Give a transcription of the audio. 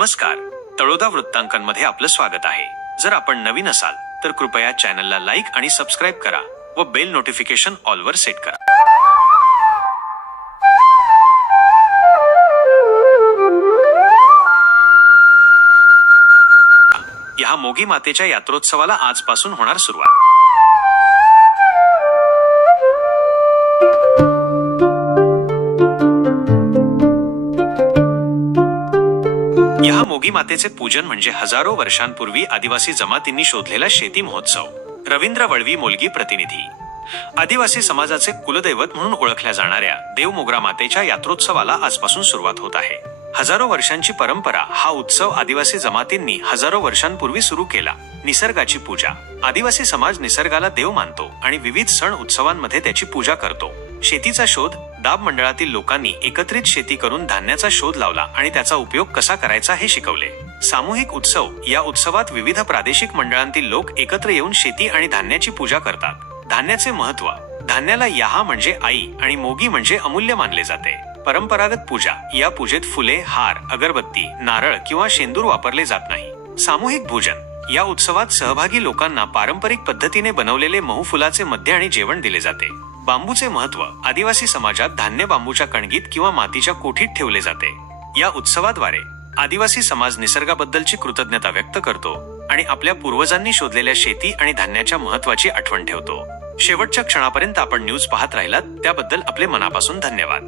नमस्कार. तळोदा वृत्तांकनमध्ये आपलं स्वागत आहे. जर आपण नवीन असाल तर कृपया चॅनलला लाईक आणि सबस्क्राईब करा व बेल नोटिफिकेशन ऑलवर सेट करा. या मोगी मातेच्या यात्रोत्सवाला आजपासून होणार सुरुवात. मोगी मातेचे पूजन म्हणजे हजारो वर्षांपूर्वी आदिवासी जमातींनी शोधलेला शेती महोत्सव. रवींद्र वळवी मोलगी प्रतिनिधी. आदिवासी समाजाचे कुलदैवत म्हणून ओळखल्या जाणाऱ्या देवमोगरा मातेच्या यात्रोत्सवाला आजपासून सुरुवात होत आहे. हजारो वर्षांची परंपरा हा उत्सव आदिवासी जमातींनी हजारो वर्षांपूर्वी सुरू केला. निसर्गाची पूजा. आदिवासी समाज निसर्गाला देव मानतो आणि विविध सण उत्सवांमध्ये त्याची पूजा करतो. शेतीचा शोध दाब मंडळातील लोकांनी एकत्रित शेती करून धान्याचा शोध लावला आणि त्याचा उपयोग कसा करायचा हे शिकवले. सामूहिक उत्सव या उत्सवात विविध प्रादेशिक मंडळांतील लोक एकत्र येऊन शेती आणि धान्याची पूजा करतात. धान्याचे महत्त्व धान्याला याहा म्हणजे आई आणि मोगी म्हणजे अमूल्य मानले जाते. परंपरागत पूजा. या पूजेत फुले हार अगरबत्ती नारळ किंवा शेंदूर वापरले जात नाही. सामूहिक भोजन. या उत्सवात सहभागी लोकांना पारंपरिक पद्धतीने बनवलेले महू फुलाचे मद्य आणि जेवण दिले जाते. बांबूचे महत्त्व आदिवासी समाजात धान्य बांबूच्या कणगीत किंवा मातीच्या कोठीत ठेवले जाते. या उत्सवाद्वारे आदिवासी समाज निसर्गाबद्दलची कृतज्ञता व्यक्त करतो आणि आपल्या पूर्वजांनी शोधलेल्या शेती आणि धान्याच्या महत्वाची आठवण ठेवतो. शेवटच्या क्षणापर्यंत आपण न्यूज पाहत राहिलात त्याबद्दल आपले मनापासून धन्यवाद.